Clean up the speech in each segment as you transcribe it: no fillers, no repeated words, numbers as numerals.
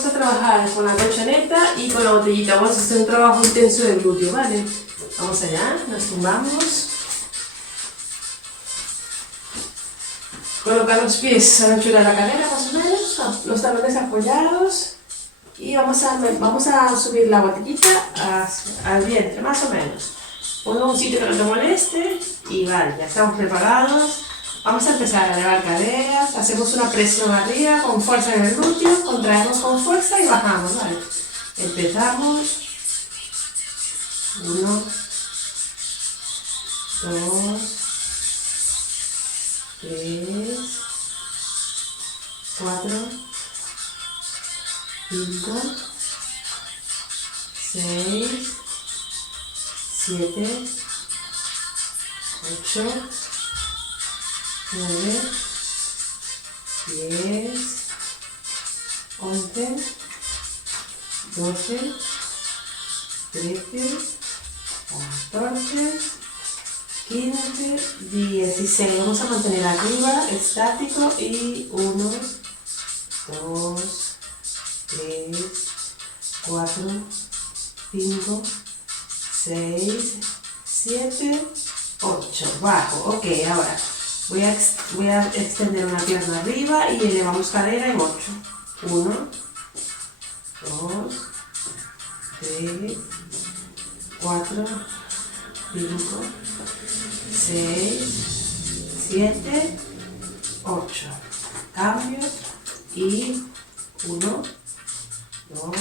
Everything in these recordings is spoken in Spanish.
vamos a trabajar con la colchoneta y con la botellita. Vamos a hacer un trabajo intenso de glúteo, ¿vale? Vamos allá, nos tumbamos. Colocar los pies a la altura de la cadera, más o menos, los talones apoyados. Y vamos a subir la botellita al vientre, más o menos. Ponlo en un sitio que no te moleste y vale, ya estamos preparados. Vamos a empezar a elevar caderas, hacemos una presión arriba con fuerza en el glúteo, contraemos con fuerza y bajamos, ¿vale? Empezamos. 1, 2, 3, 4, 5, 6, 7, 8, 9, 10, 11, 12, 13, 14, 15, 16. Vamos a mantener arriba, estático, y 1, 2, 3, 4, 5, 6, 7, 8. Bajo. Ok, ahora voy a extender una pierna arriba y elevamos cadera en 8. 1, 2, 3, 4, 5, 6, 7, 8. Cambio y 1, 2,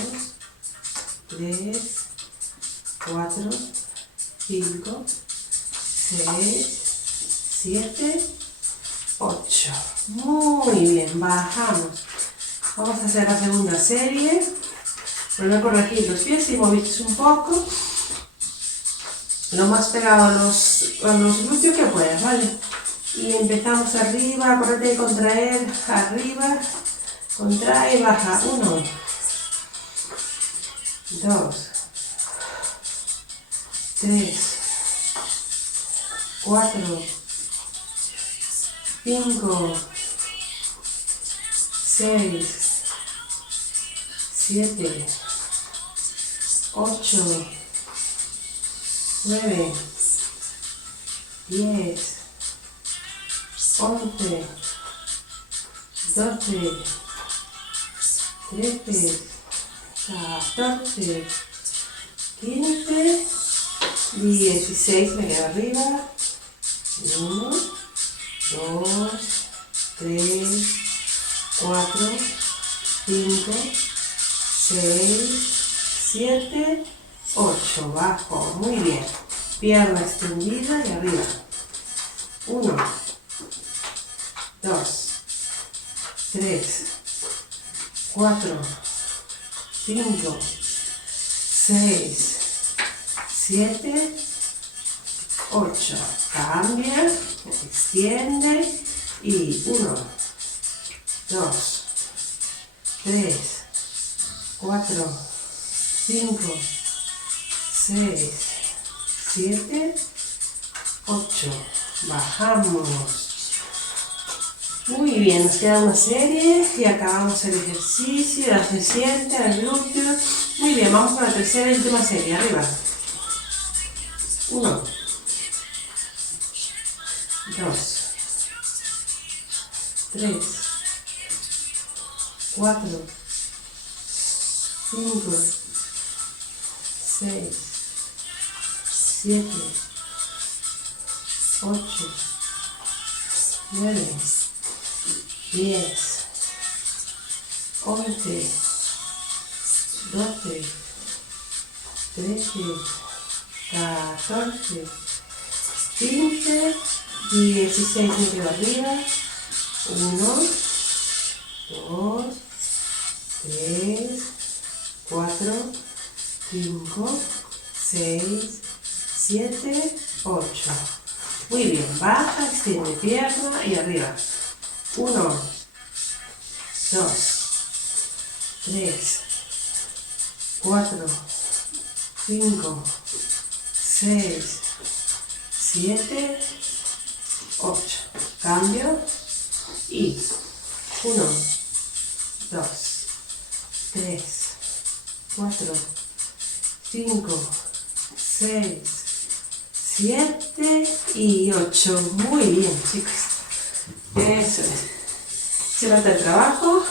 3, 4, 5, 6, 7, 8. Muy bien, bajamos. Vamos a hacer la segunda serie. Vuelve a corregir los pies y movisteis un poco. Lo más pegado a los glúteos que puedas, ¿vale? Y empezamos arriba, acuérdate de contraer, arriba, contrae, baja. 1, 2, 3, 4, 5, 6, 7, 8, 9, 10, 11, 12, 13, 14, 15, 16, me quedo arriba. 1, 2, 3, 4, 5, 6, 7, 8. Bajo, muy bien. Pierna extendida y arriba. 1, 2, 3, 4, 5, 6, 7, 8. Cambia, extiende y 1, 2, 3, 4, 5, 6, 7, 8. Bajamos. Muy bien, nos queda una serie y acabamos el ejercicio, la reciente, el glúteo. Muy bien, vamos con la tercera y última serie. Arriba. 1, 2, 3, 4, 5, 6, 7, 8, 9, 10, 11, 12, 13, 14, 15, 16, me quedo arriba. 1, 2, 3, 4, 5, 6, 7, 8. Muy bien, baja, extiende pierna y arriba. 1, 2, 3, 4, 5, 6, 7, 8. Cambio y 1, 2, 3, 4, 5, 6, 7 y 8. Muy bien, chicos. Eso es. Se nota el trabajo.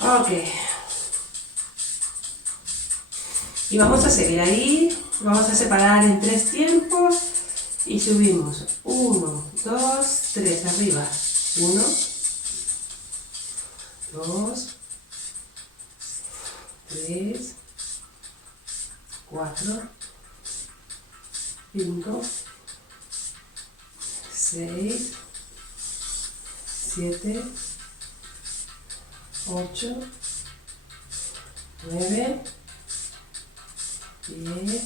Ok. Y vamos a seguir ahí. Vamos a separar en 3 tiempos. Y subimos. 1, 2, 3. Arriba. 1, 2, 3, 4, 5, 6, 7, 8, 9, 10,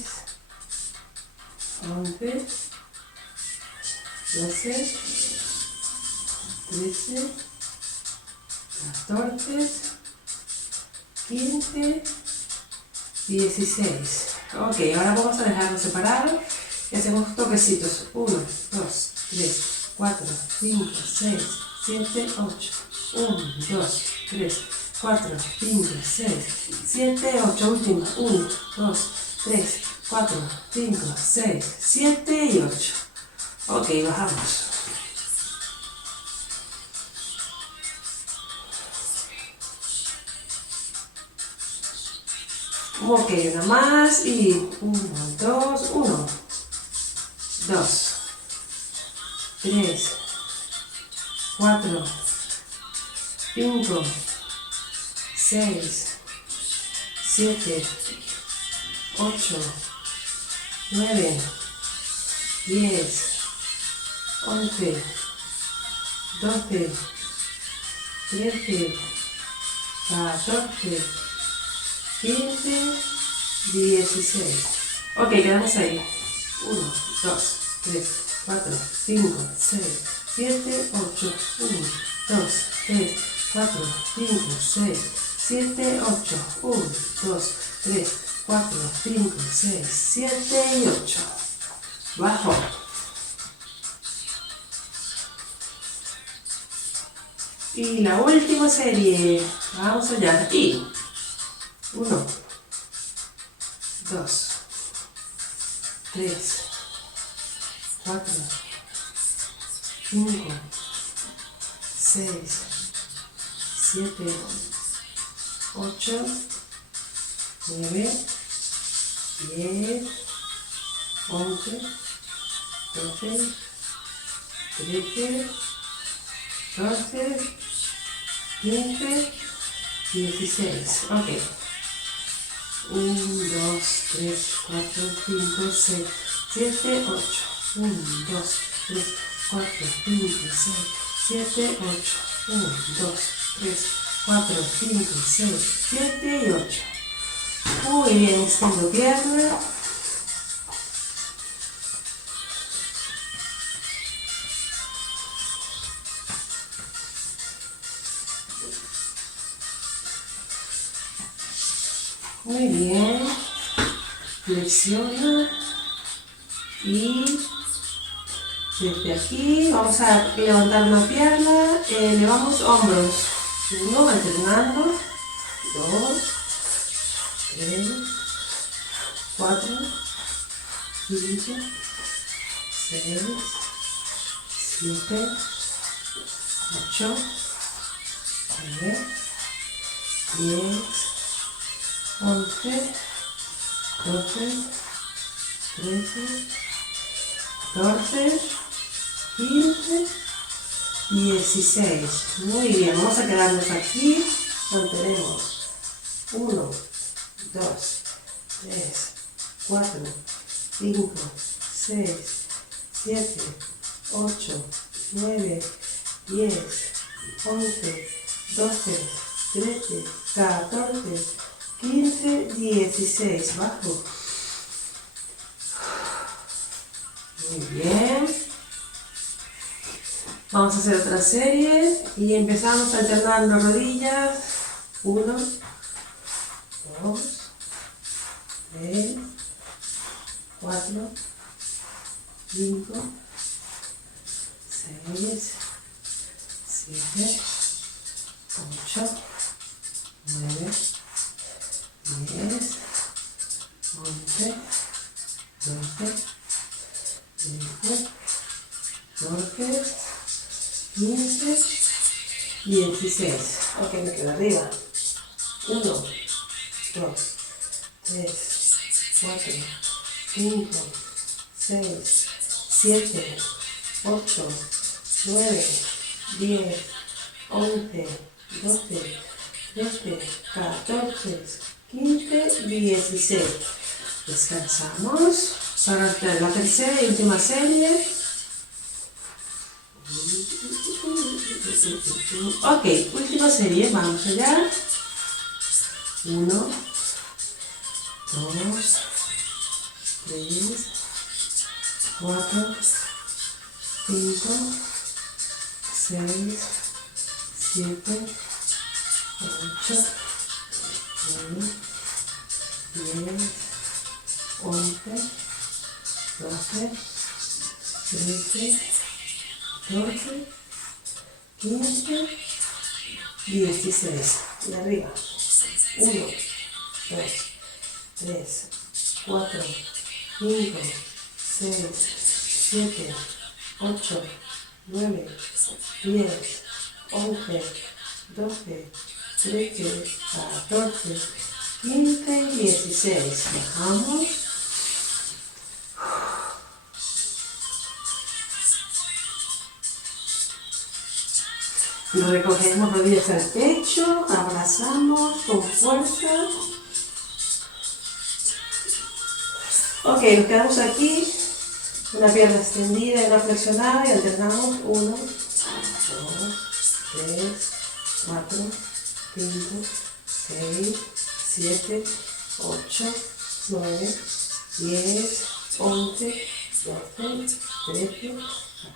11, 12, 13, 14, 15, 16. Ok, ahora vamos a dejarlo separado y hacemos toquecitos. 1, 2, 3, 4, 5, 6, 7, 8. 1, 2, 3, 4, 5, 6, 7, 8. Última. 1, 2, 3, 4, 5, 6, 7 y 8. Ok, bajamos. Ok, una más y 1, 2, 1, 2, 3, 4, 5, 6, 7, 8, 9, 10, 11, 12, 13, 14, 15, 16. Ok, quedamos ahí. 1, 2, 3, 4, 5, 6, 7, 8. 1, 2, 3, 4, 5, 6, 7, 8. 1, 2, 3, 4, 5, 6, 7 y 8. Bajo. Y la última serie. Vamos allá. Y 1, 2, 3, 4, 5, 6, 7, 8, 9, 10, 11, 12, 13, 14, 15, 16. Ok. 1, 2, 3, 4, 5, 6, 7, 8. 1, 2, 3, 4, 5, 6, 7, 8. 1, 2, 3, 4, 5, 6, 7 y 8. Muy bien, extiendo pierna. Muy bien. Flexiona. Y desde aquí vamos a levantar una pierna. Elevamos hombros. 1, alternando. 2, 3, 4, 5, 6, 7, 8, 9, 10, 11, 12, 13, 14, 15, 16. Muy bien, vamos a quedarnos aquí. Mantenemos 1, 2, 3, 4, 5, 6, 7, 8, 9, 10, 11, 12, 13, 14, 15, 16. Bajo. Muy bien. Vamos a hacer otra serie y empezamos alternando rodillas. 1, 2, 3, 4, 5, 6, 7, 8, 9, 10, 11, 12, 13, 14, 15, 16. Ok, me quedo arriba. 1, 2, 3, 4, 5, 6, 7, 8, 9, 10, 11, 12, 13, 14, 15, 16. Descansamos para la tercera y última serie. Ok, última serie, vamos allá. 1, 2, 3, 4, 5, 6, 7, 8, 9, 10, 11, 12, 13, 14, 15, 16. Y arriba. 1, 2, 3, 4, 5, 6, 7, 8, 9, 10, 11, 12, 13, 14, 15, 16. Bajamos. Nos recogemos rodillas al pecho, abrazamos con fuerza. Ok, nos quedamos aquí, una pierna extendida y una flexionada y alternamos 1, 2, 3, 4, 5, 6, 7, 8, 9, 10, 11, 12, 13,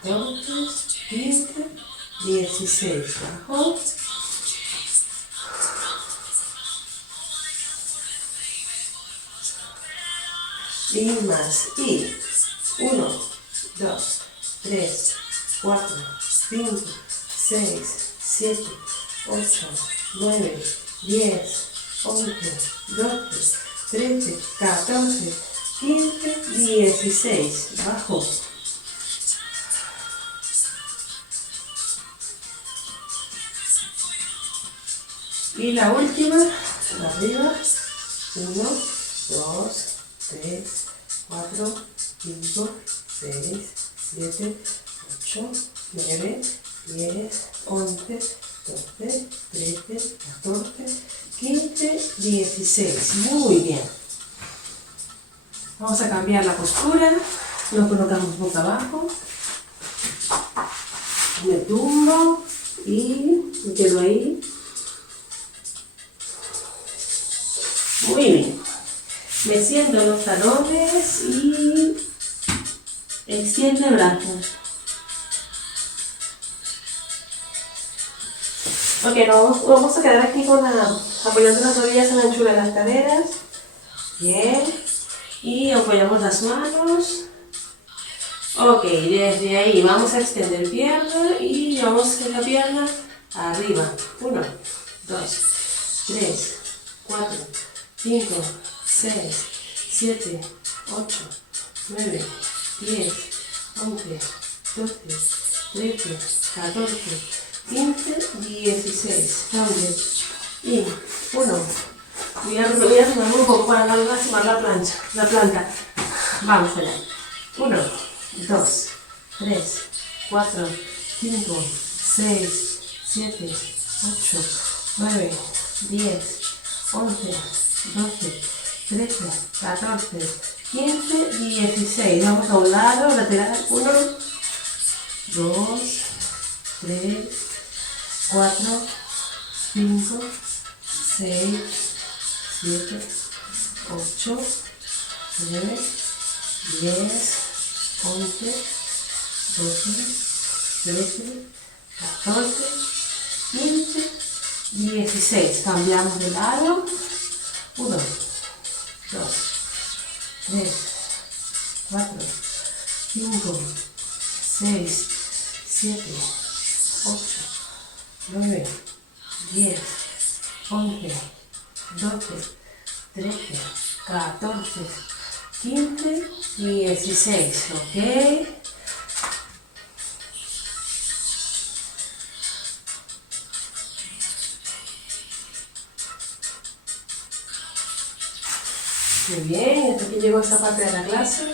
14, 15, 16. Bajo. Y más. Y 1, 2, 3, 4, 5, 6, 7, 8, 9, 10, 11, 12, 13, 14, 15, 16. Bajo. Y la última, arriba, 1, 2, 3, 4, 5, 6, 7, 8, 9, 10, 11, 12, 13, 14, 15, 16. Muy bien. Vamos a cambiar la postura. Nos colocamos boca abajo. Me tumbo y me quedo ahí. Muy bien. Me siento en los talones y extiendo brazos. Ok, vamos a quedar aquí apoyando las rodillas en la anchura de las caderas. Bien. Y apoyamos las manos. Ok, desde ahí vamos a extender pierna y llevamos la pierna arriba. 1, 2, 3, 4, 5, 6, 7, 8, 9, 10, 11, 12, 13, 14, 15, 16. Cambio. Y 1. Voy a tomar un poco para lastimar la planta. Vamos allá. 1, 2, 3, 4, 5, 6, 7, 8, 9, 10, 11, 12, 13, 14, 15, 16. Vamos a un lado, lateral. 1, 2, 3, 4, 5, 6, 7, 8, 9, 10, 11, 12, 13, 14, 15, 16. Cambiamos de lado. 1, 2, 3, 4, 5, 6, 7, 8, 9, 10, 11, 12, 13, 14, 15 y 16, ¿ok? Muy bien, hasta aquí llegó esta parte de la clase.